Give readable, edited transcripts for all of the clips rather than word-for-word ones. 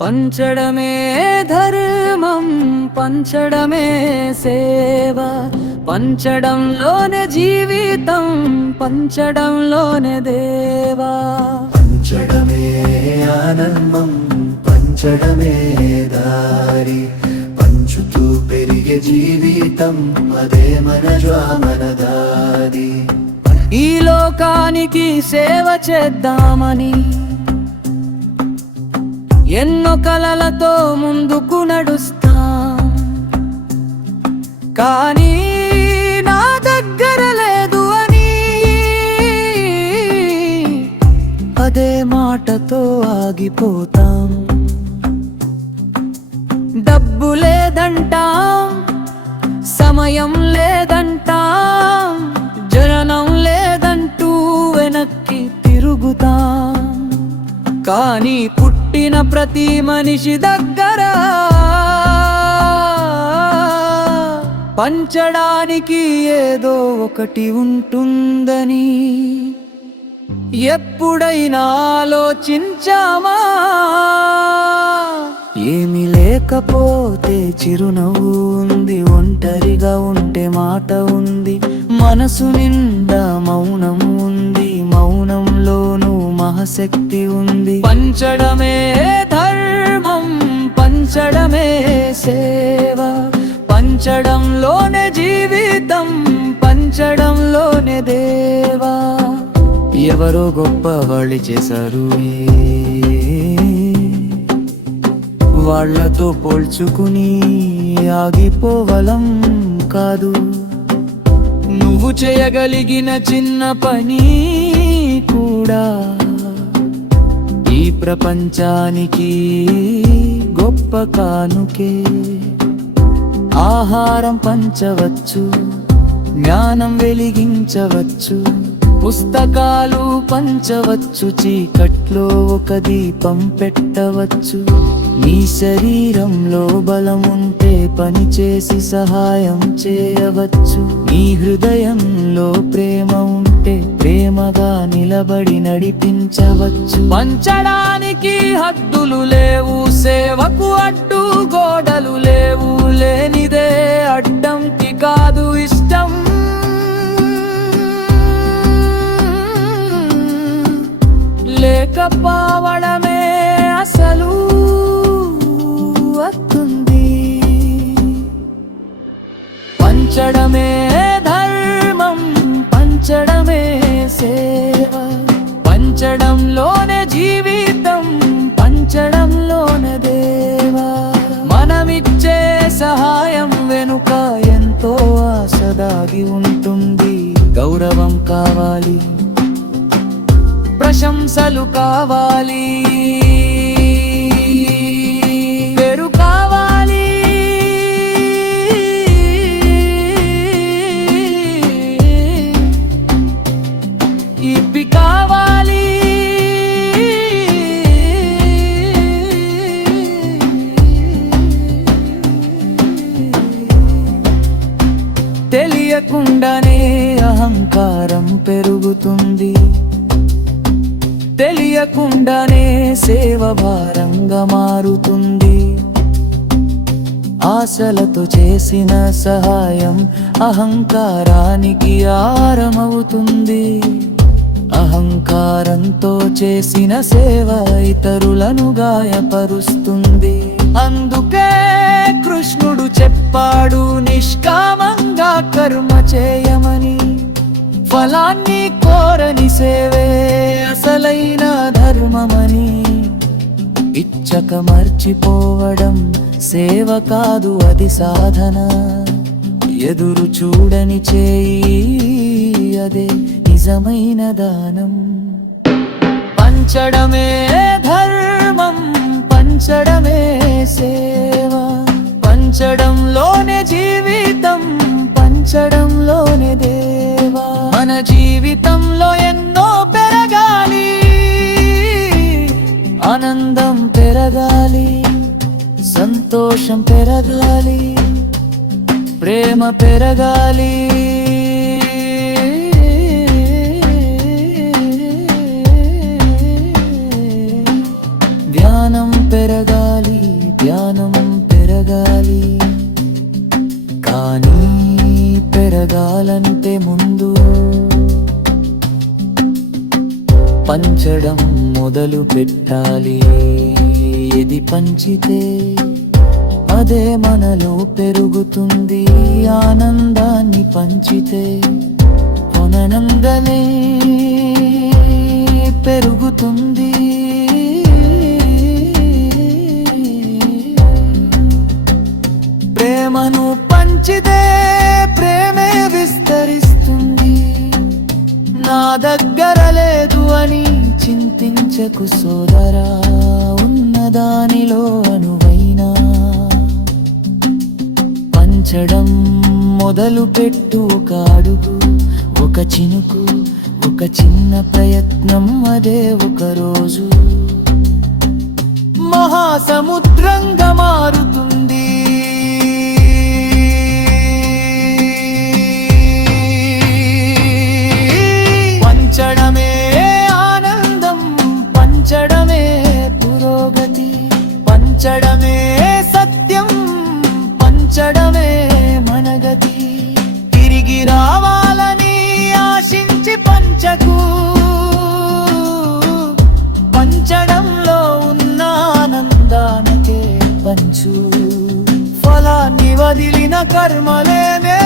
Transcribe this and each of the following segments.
పంచడమే ధర్మం, పంచడమే సేవ, పంచడంలోనే జీవితం, పంచడంలోనే దేవా. పంచడమే ఆనందం, పంచడమే దారి, పంచుతూ పెరిగే జీవితం, అదే మన దారి. ఈ లోకానికి సేవ చేద్దామని ఎన్నో కలలతో ముందుకు నడుస్తాం, కానీ నా దగ్గర లేదు అని అదే మాటతో ఆగిపోతాం. డబ్బు లేదంటాం, సమయం లేదంటాం, జననం లేదంటూ వెనక్కి తిరుగుతాం. కానీ పుట్టిన ప్రతి మనిషి దగ్గర పంచడానికి ఏదో ఒకటి ఉంటుందని ఎప్పుడైనా ఆలోచించామా? ఏమి లేకపోతే చిరునవ్వు ఉంది, ఒంటరిగా ఉంటే మాట ఉంది, మనసు నిండా మౌనం ఉంది, మౌనంలోనూ మహాశక్తి ఉంది. పంచడమే ధర్మం, పంచడమే సేవ, పంచడంలోనే జీవితం, పంచడంలోనే దేవా. ఎవరో గొప్ప వాళ్ళు చేశారు, వాళ్లతో పోల్చుకుని ఆగిపోవలం కాదు. నువ్వు చేయగలిగిన చిన్న పని కూడా ఈ ప్రపంచానికి గొప్ప కానుకే. ఆహారం పంచవచ్చు, జ్ఞానం వెలిగించవచ్చు, పుస్తకాలు పంచవచ్చు, చీకట్లో ఒక దీపం పెట్టవచ్చు. నీ శరీరంలో బలముంటే పనిచేసి సహాయం చేయవచ్చు. నీ హృదయంలో ప్రేమ ఉంటే ప్రేమగా నిలబడి నడిపించవచ్చు. పంచడానికి హద్దులు లేవు, సేవకు అడ్డు గోడలు లేవు, లేనిదే అడ్డంకి కాదు ఇష్టం. లేకపోవడమే అసలు వస్తుంది. పంచడమే ధర్మం, పంచడమే సేవ, పంచడంలోనే జీవితం, పంచడంలోనే దేవా. మనమిచ్చే సహాయం వెనుక ఎంతో ఆశ దాగి ఉంటుంది. గౌరవం కావాలి, ప్రశంసలు కావాలి, పేరు కావాలి, ఇప్పి కావాలి, తెలియకుండానే అహంకారం పెరుగుతుంది, తెలియకుండానే సేవ భారంగా మారుతుంది. ఆశలతో చేసిన సహాయం అహంకారానికి ఆహారమవుతుంది. అహంకారంతో చేసిన సేవ ఇతరులను గాయపరుస్తుంది. అందుకే కృష్ణుడు చెప్పాడు, నిష్కామంగా కర్మ చేయమని. ఫలాన్ని కోరని సేవే అసలైన ధర్మమని. ఇచ్చక మర్చిపోవడం సేవ కాదు, అది సాధన. ఎదురు చూడని చేయి, అదే నిజమైన దానం. పంచడమే ధర్మం, పంచడమే సేవ, పంచడంలోనే జీవితం, పంచడంలోనే దేవా. మన జీవితంలో ఎన్నో పెరగాలి, ఆనందం పెరగాలి, సంతోషం పెరగాలి, ప్రేమ పెరగాలి, జ్ఞానం పెరగాలి. పంచడం మొదలు పెట్టాలి. ఏది పంచితే అదే మనలో పెరుగుతుంది. ఆనందాన్ని పంచితే ఆనందంగానే పెరుగుతుంది. ప్రేమను పంచితే ప్రేమే విస్తరిస్తుంది. నా దగ్గర లేదు అని చింతించకు సోదరా, ఉన్నదానిలో అనువైనా పంచడం మొదలు పెట్టు. ఒక అడుగు, ఒక చినుకు, ఒక చిన్న ప్రయత్నం, అదే ఒక రోజు మహాసముద్రంగా మారుతుంది. పంచడమే ఆనందం, పంచడమే పురోగతి, పంచడమే సత్యం, పంచడమే మనగతి. తిరిగి రావాలని ఆశించి పంచకు, పంచడంలో ఉన్న ఆనందానికే పంచు. ఫలాన్ని వదిలిన కర్మలేనే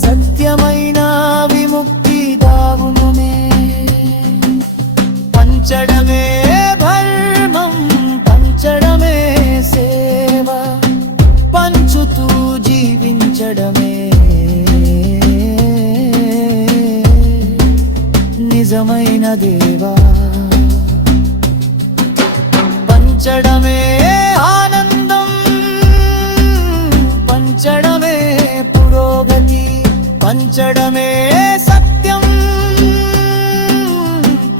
సత్యమైన విముక్తి దాగునునే. పంచడమే ధర్మం, పంచడమే సేవ, పంచుతూ జీవించడమే నిజమైన దేవా. పంచడమే ఆనందం, పంచడమే పురోగతి, పంచడమే సత్యం,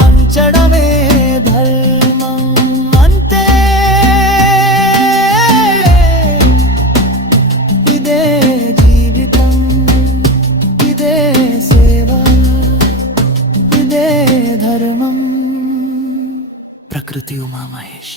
పంచడమే ధర్మం. అంతే, ఇదే జీవితం, ఇదే సేవ, ఇదే ధర్మం. ప్రకృతి ఉమా మహేష్.